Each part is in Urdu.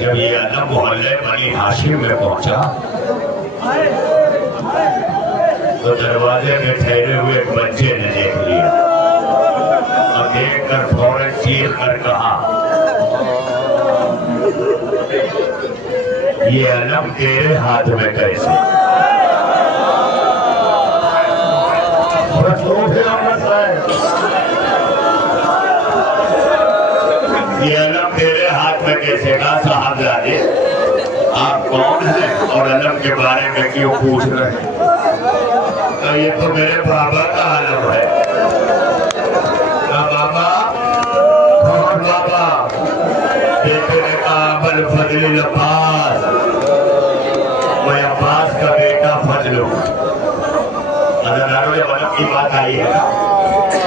جب یہ علم محلے بنی ہاشم میں پہنچا تو دروازے میں ٹھہرے ہوئے ایک بچے نے دیکھ لیا اور دیکھ کر فوراً چیخ کر کہا یہ علم تیرے ہاتھ میں کیسے؟ یہ علم تیرے ہاتھ میں کیسے؟ کہا صاحبزادے آپ کون ہیں اور علم کے بارے میں کیوں پوچھ رہے ہیں؟ تو یہ تو میرے بابا کا علم ہے۔ کہا بابا کون بابا؟ بیٹے نے کہا ابل فضل العباس، میں عباس کا بیٹا فضل ہوں۔ حضرت جب علم کی بات آئی ہے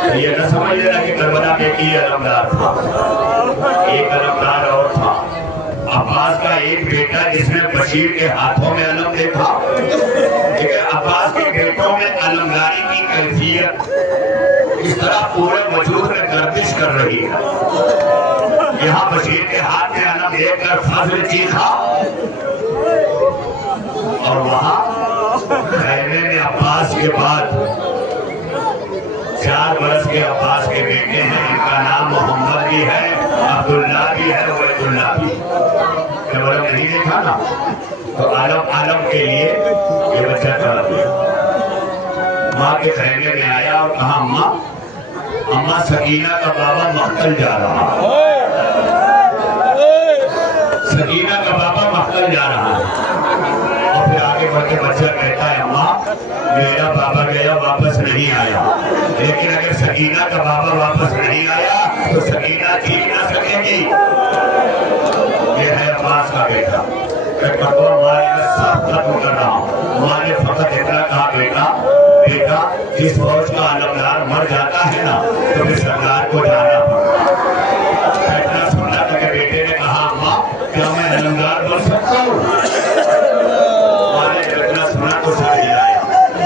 تو یہ نہ سمجھ لینا کہ کربلا میں کی علمدار تھا، ایک علمدار اور تھا عباس کا ایک بیٹا جس نے بشیر کے ہاتھوں میں علم دیکھا۔ لیکن عباس کے بیٹوں میں علمداری کی کیفیت اس طرح پورے وجود میں گردش کر رہی ہے۔ یہاں بشیر کے ہاتھ میں علم دیکھ کر فضل چیخا اور وہاں خیمے میں عباس کے بعد 4 برس کے عباس کے بیٹے ہیں، ان کا نام محمد بھی ہے، عبداللہ بھی ہے، عبید اللہ بھی۔ جب علم نہیں دیکھا نا تو عالم کے لیے یہ بچہ طلب گیا۔ ماں کے خیمے میں آیا اور کہا اماں سکینہ کا بابا مقتل جا رہا ہے، سکینہ کا بابا مقتل جا رہا ہے۔ اور پھر آگے بڑھ کے بچہ کہتا ہے اماں میرا بابا گیا واپس نہیں آیا، لیکن اگر سکینہ کا بابا واپس نہیں آیا تو سکینہ جیت نہ سکے گی۔ یہ ہے عباس کا بیٹا۔ ماں نے سب ختم کر رہا ہوں، ماں نے فقط اتنا کہا بیٹا جس فوج کا علمدار مر جاتا ہے نا تو پھر سردار کو جانا پڑتا۔ اتنا سننا تھا کہ بیٹے نے کہا اماں کیا میں علمدار بن سکتا ہوں؟ ماں نے اتنا سنا تو سر ہلایا۔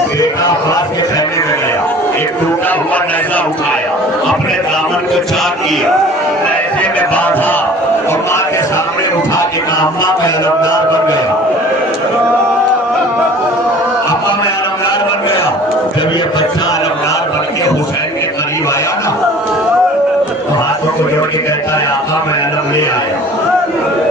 بیٹا عباس کے خیمے میں گیا، ایک ٹوٹا ہوا نیزہ اٹھایا، اپنے دامن کو چاک کیا، نیزے میں باندھا اور ماں کے سامنے اٹھا کے کہا اماں میں علمدار بن گیا، اماں میں علمدار بن گیا۔ جب یہ بچہ علمدار بن کے حسین کے قریب آیا نا تو ہاتھوں کو جوڑ کے کہتا ہے آقا میں علم لے آیا۔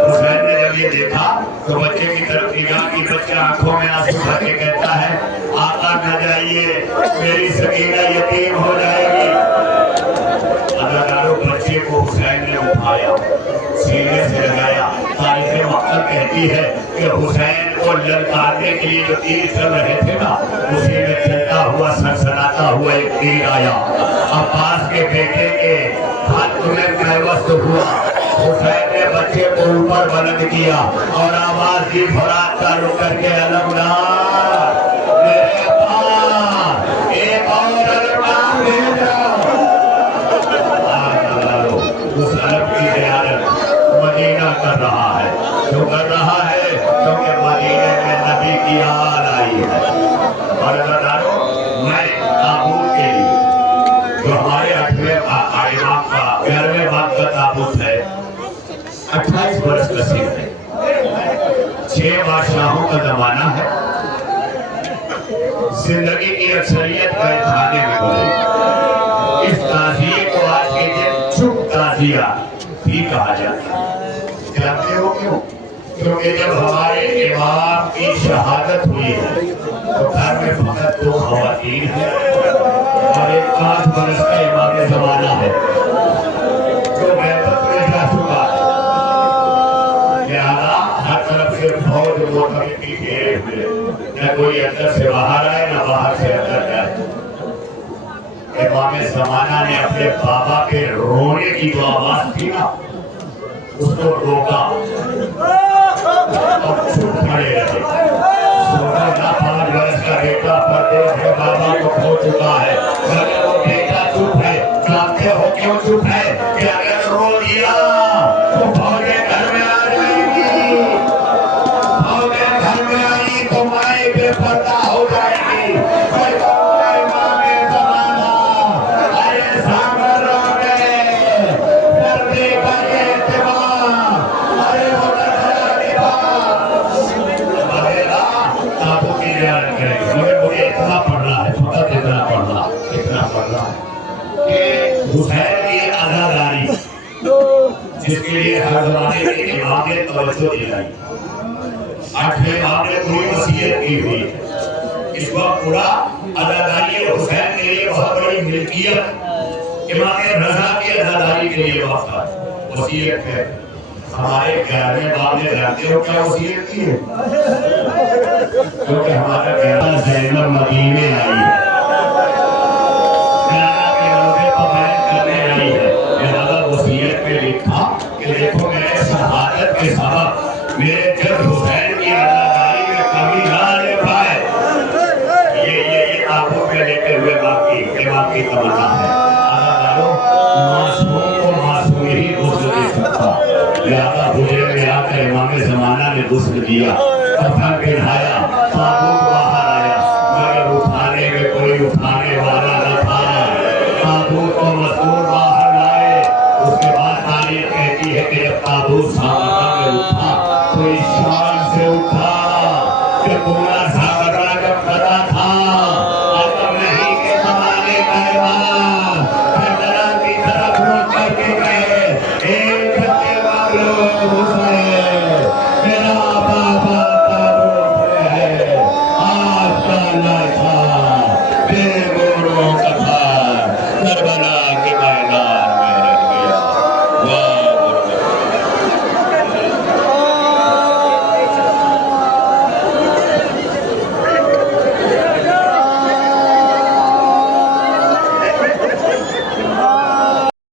حسین نے جب یہ دیکھا تو بچے کی طرف نگاہ کی، بچہ آنکھوں میں آنسو بھر کے کہتا ہے آقا نہ جائیے میری سکینہ یتیم ہو جائے گی۔ اداکاروں بچے کو حسین نے اٹھایا، سینے سے لگایا۔ تاریخ مقتل کہتی ہے کہ حسین کو للکارنے کے لیے جو تیر چل رہے تھے نا اسی میں چلتا ہوا سنسناتا ہوا ایک تیر آیا، عباس کے بیٹے کے ہاتھ میں پیوست ہوا۔ حسین نے بچے کو اوپر بلند کیا اور آواز دی فرات کا رک کر کے علمدار میرے عباس ایک اور علمدار بھیجو۔ اس علم کی زیارت مدینہ کر رہا ہے، جو کر رہا ہے کیونکہ مدینہ میں نبی کی آل آئی ہے۔ اور میں تابوت کے لیے جو ہمارے 8ویں امام کا 11ویں امام کا تابوت ہے 28 برس کا سن ہے، 6 بادشاہوں کا زمانہ ہے۔ زندگی کی اکثریت گئے خانے میں گزری۔ اس تعزیے کو آج کے دن چپ تعزیہ بھی کہا جاتا ہے۔ جانتے ہو کیوں؟ کیونکہ جب ہمارے امام کی شہادت ہوئی ہے تو گھر میں فقط 2 خواتین ہیں اور ایک 5 برس کا امام زمانہ ہے جو بیعت میں جا چکا ہے۔ لہذا ہر طرف سے فوج محکم کی گھیرے ہوئے، نہ کوئی اندر سے باہر آئے نہ باہر سے اندر جائے۔ امام زمانہ نے اپنے بابا کے رونے کی جو آواز تھی نا اس کو روکا اور چپ کھڑے رہے۔ سوچا نہ 5 برس کا بیٹا پردیس میں بابا کو کھو چکا ہے مگر وہ بیٹا چپ ہے۔ جانتے ہو کیوں چپ ہے؟ کہ اگر رو دیا تو فوجیں گھر میں آ جائیں گی، فوجیں گھر میں آئی تو مائیں بے پردہ ہو جائے گی۔ جس کے لیے ہر زمانے کے امام نے توجہ دلائی. 8ویں امام نے کوئی وصیت کی ہوئی. اس وقت پورا عزاداری حسین کے لیے بہت بڑی ملکیت امام رضا کی عزاداری کے لیے وقت ہے. وصیت ہے. ہمارے 11ویں باب میں جانتے ہو کیا وصیت کی ہے؟ کیونکہ ہمارا 11 زینب مدینے آئی ہے. دیکھو میرے شہادت کے سبب میرے جد حسین کی عزاداری میں کمی نہ آنے پائے. یہ آنکھوں پہ لیتے ہوئے باقی تمنا ہے. عزاداروں معصوم کو معصوم ہی غسل دے سکتا. لہذا حجرے میں آ کر امام زمانہ نے غسل دیا, کفن پہنایا, تابوت باہر آیا, مگر اٹھانے میں کوئی اٹھانے والا نہ تھا. تابوت کو مزدور باہر لائے. اس کے بعد تاریخ کہتی ہے کہ جب تابوت سامنے میں اٹھا